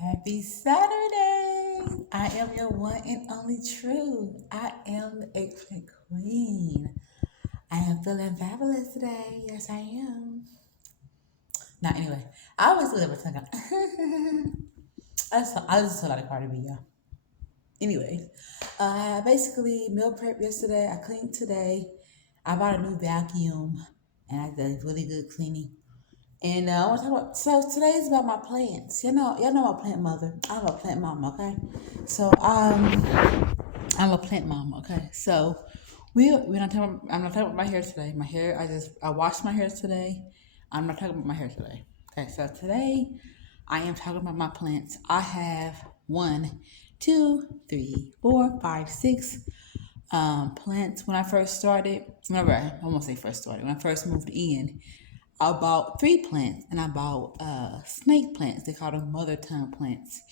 Happy Saturday! I am your one and only true. I am the eggplant queen. I am feeling fabulous today. Yes, I am. Now, anyway, I always do that every time. I just told out of Cardi B, y'all. Anyway, basically meal prep yesterday. I cleaned today. I bought a new vacuum, and I did a really good cleaning. And I want to talk about. So today's about my plants. Y'all know my plant mother. I'm a plant mom. Okay, so I'm a plant mom. Okay, so we're not talking. I'm not talking about my hair today. My hair. I washed my hair today. I'm not talking about my hair today. Okay, so today I am talking about my plants. I have one, two, three, four, five, six plants. When I first started, whenever I won't say first started. When I first moved in, I bought three plants, and I bought snake plants. They call them mother tongue plants.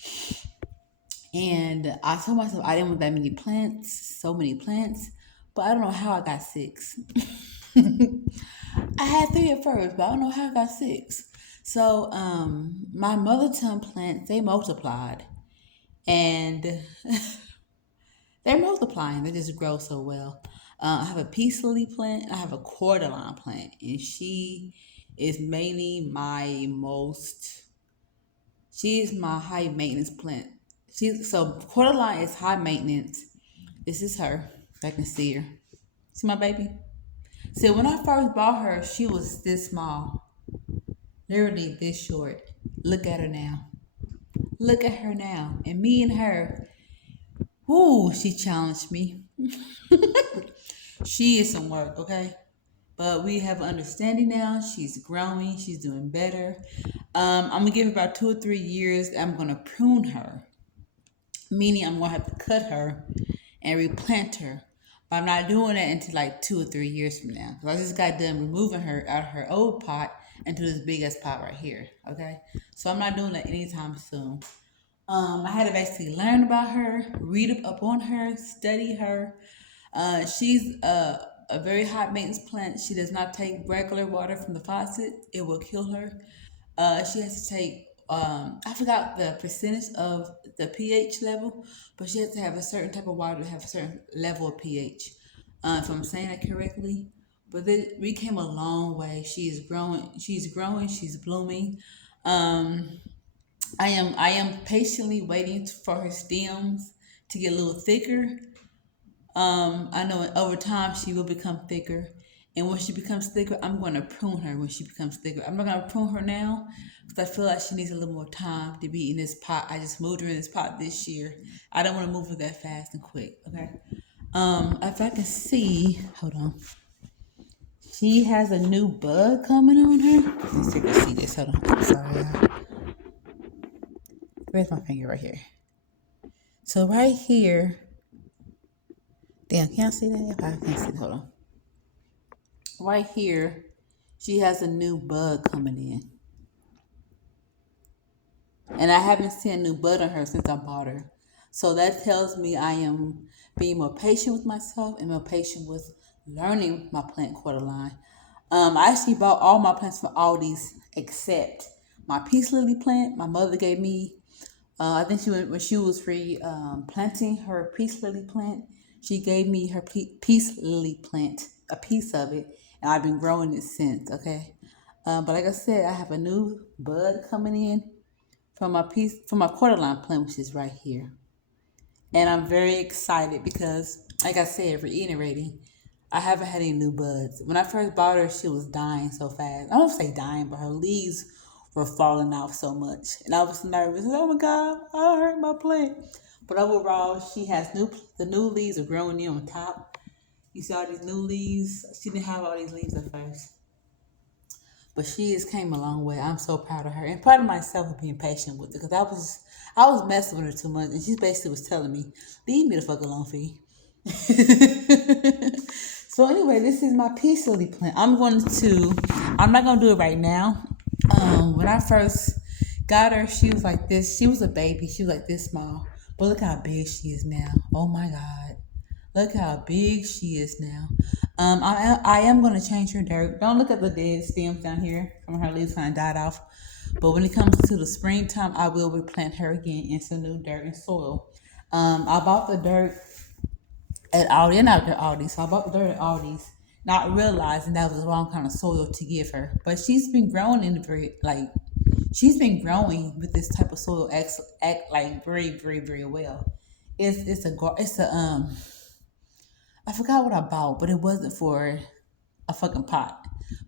And I told myself I didn't want that many plants, so many plants, but I don't know how I got six. I had three at first, but I don't know how I got six. So my mother tongue plants, they multiplied, and they're multiplying. They just grow so well. I have a peace lily plant. I have a cordyline plant, and she is mainly my most. She is my high maintenance plant. So cordyline is high maintenance. This is her. If I can see her. See my baby. See, when I first bought her, she was this small, literally this short. Look at her now. Look at her now. And me and her, whoo, she challenged me. She is some work, okay? But we have understanding now. She's growing. She's doing better. I'm gonna give her about 2 or 3 years. I'm gonna prune her, meaning I'm gonna have to cut her and replant her. But I'm not doing that until like 2 or 3 years from now. Because I just got done removing her out of her old pot into this big ass pot right here. Okay, so I'm not doing that anytime soon. I had to basically learn about her, read up on her, study her. She's a very high maintenance plant. She does not take regular water from the faucet. It will kill her. She has to take, I forgot the percentage of the pH level, but she has to have a certain type of water to have a certain level of pH. If I'm saying that correctly. But then we came a long way. She is growing. She's growing. She's blooming. Um, I am patiently waiting for her stems to get a little thicker. I know over time she will become thicker. And when she becomes thicker, I'm going to prune her when she becomes thicker. I'm not going to prune her now because I feel like she needs a little more time to be in this pot. I just moved her in this pot this year. I don't want to move her that fast and quick. Okay. If I can see, hold on. She has a new bud coming on her. Let's see if you can see this. Hold on. I'm sorry, y'all. Where's my finger right here? So right here. Damn, can't see that? If I can't see it, hold on. Right here, she has a new bud coming in. And I haven't seen a new bud on her since I bought her. So that tells me I am being more patient with myself and more patient with learning my plant cordyline. I actually bought all my plants from Aldi's except my peace lily plant. My mother gave me, I think when she was planting her peace lily plant, she gave me her peace lily plant, a piece of it, and I've been growing it since. Okay, but like I said, I have a new bud coming in from my cordyline plant, which is right here. And I'm very excited because, like I said, reiterating, I haven't had any new buds. When I first bought her, she was dying so fast. I don't say dying, but her leaves were falling off so much. And I was nervous. Oh my God, I hurt my plant. But overall, the new leaves are growing in on top. You see all these new leaves? She didn't have all these leaves at first. But she has came a long way. I'm so proud of her, and proud of myself for being patient with her because I was messing with her too much, and she basically was telling me, "Leave me the fuck alone, Fee." So anyway, this is my peace lily plant. I'm not gonna do it right now. When I first got her, she was like this. She was a baby. She was like this small, but look how big she is now. Oh my God. Look how big she is now. I am going to change her dirt. Don't look at the dead stems down here from her leaves kind of died off. But when it comes to the springtime, I will replant her again in some new dirt and soil. I bought the dirt at Aldi, not at Aldi, so I bought the dirt at Aldi's, not realizing that was the wrong kind of soil to give her. But she's been growing in the very like she's been growing with this type of soil act like very very well. It's a I forgot what I bought, but it wasn't for a fucking pot.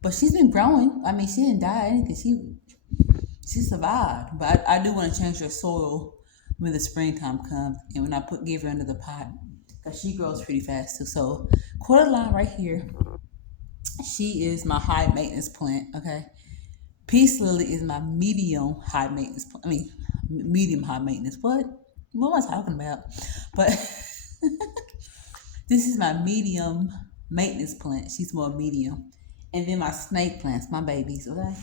But she's been growing. I mean, she didn't die or anything. She survived. But I do want to change her soil when the springtime comes and when I give her into the pot because she grows pretty fast too. So quarter line right here, she is my high maintenance plant. Okay, Peace Lily is my medium high maintenance. I mean, medium high maintenance. What am I talking about? But this is my medium maintenance plant. She's more medium. And then my snake plants, my babies, okay?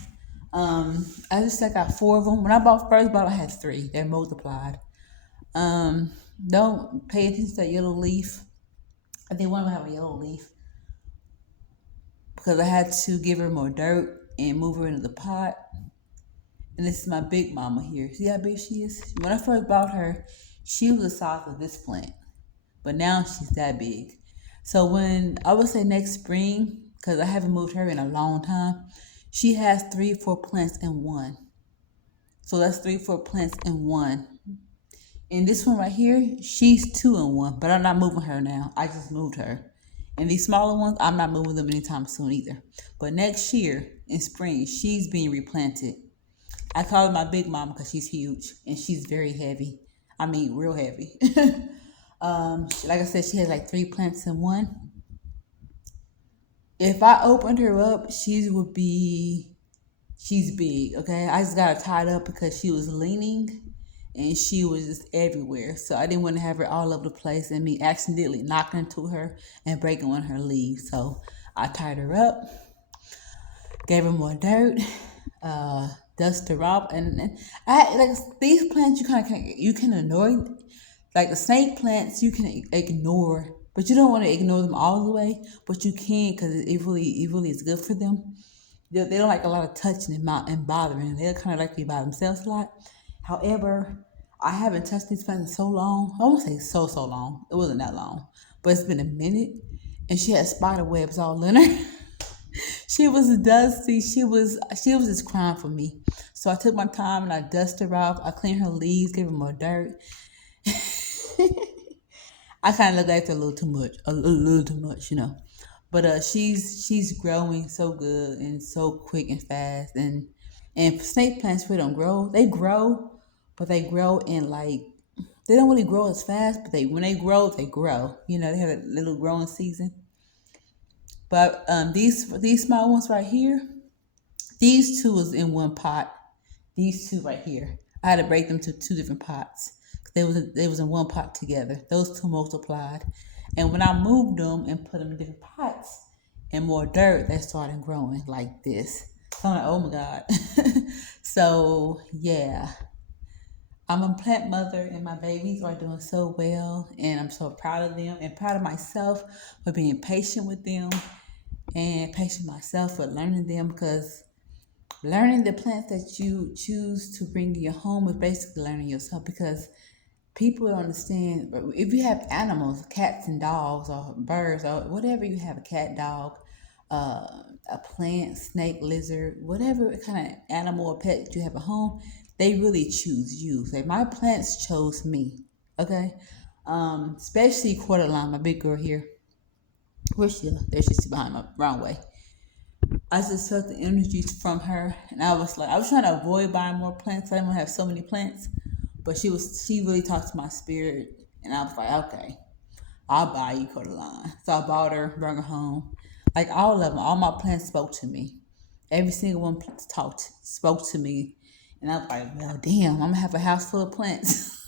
I just I got four of them. When I first bought, I had three. They're multiplied. Don't pay attention to that yellow leaf. I think one of them have a yellow leaf because I had to give her more dirt and move her into the pot. And this is my big mama here. See how big she is? When I first bought her, she was the size of this plant, but now she's that big. So when I would say next spring, because I haven't moved her in a long time, she has 3, 4 plants in one. So that's 3, 4 plants in one. And this one right here, she's 2 in 1, but I'm not moving her now. I just moved her. And these smaller ones, I'm not moving them anytime soon either. But next year in spring, she's being replanted. I call her my big mama because she's huge and she's very heavy. I mean, real heavy. Like I said, she has like 3 plants in one. If I opened her up, she's big, okay? I just got her tied up because she was leaning and she was just everywhere. So I didn't want to have her all over the place and me accidentally knocking into her and breaking one of her leaves. So I tied her up, gave her more dirt, dust her off, and I like these plants you can ignore. Like the snake plants, you can ignore, but you don't want to ignore them all the way. But you can because it really is good for them. They don't like a lot of touching and bothering. They're kind of like be by themselves a lot. However, I haven't touched these plants in so long. I won't say so long. It wasn't that long, but it's been a minute. And she had spider webs all in her. She was dusty. She was just crying for me. So I took my time and I dusted her off. I cleaned her leaves, gave her more dirt. I kind of look at her a little too much, a little too much. But she's growing so good and so quick and fast. And snake plants really don't grow. They grow, but they grow in like they don't really grow as fast. But when they grow, they grow. They have a little growing season. But these small ones right here, these two was in one pot. These two right here, I had to break them to 2 different pots. They was in one pot together. Those two multiplied, and when I moved them and put them in different pots and more dirt, they started growing like this. So I'm like, oh my god. So yeah, I'm a plant mother, and my babies are doing so well, and I'm so proud of them and proud of myself for being patient with them and patient myself for learning them because learning the plants that you choose to bring in your home is basically learning yourself because people don't understand if you have animals, cats and dogs or birds or whatever you have, a cat, dog, a plant, snake, lizard, whatever kind of animal or pet you have at home, they really choose you. Like my plants chose me, okay? Especially Quarterline, my big girl here. Where's Sheila? There she's behind my wrong way. I just felt the energies from her, and I was trying to avoid buying more plants. I didn't want to have so many plants, but she really talked to my spirit, and I was like, okay, I'll buy you Codaline. So I bought her, brought her home. Like all of them, all my plants spoke to me. Every single one spoke to me, and I was like, well, damn, I'm gonna have a house full of plants.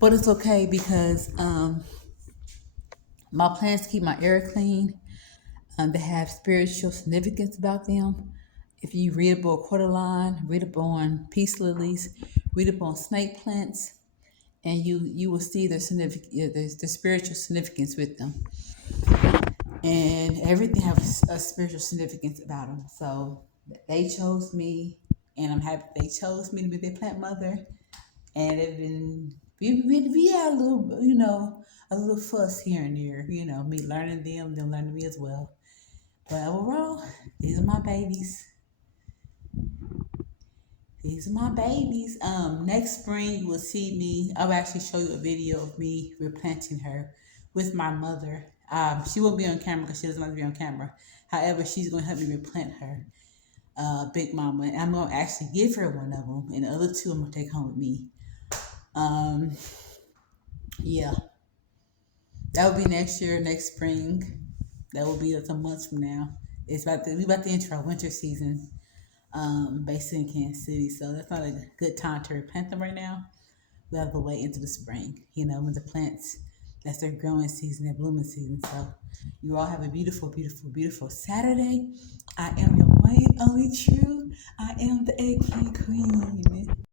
But it's okay because my plants keep my air clean. They have spiritual significance about them. If you read about Quarterline, read up on peace lilies, read up on snake plants, and you will see their the spiritual significance with them. And everything has a spiritual significance about them. So they chose me, and I'm happy they chose me to be their plant mother. And they've been we had a little, a little fuss here and there, me learning them learning me as well. But overall, these are my babies. These are my babies. Next spring you will see me. I'll actually show you a video of me replanting her with my mother. She won't be on camera because she doesn't like to be on camera. However, she's going to help me replant her, Big Mama. And I'm going to actually give her one of them, and the other two I'm going to take home with me. Um, yeah, that will be next year, next spring. That will be some months from now. We about to enter our winter season, based in Kansas City. So that's not a good time to replant them right now. We have to wait into the spring, when the plants, that's their growing season, their blooming season. So you all have a beautiful, beautiful, beautiful Saturday. I am your one and only true. I am the eggplant queen.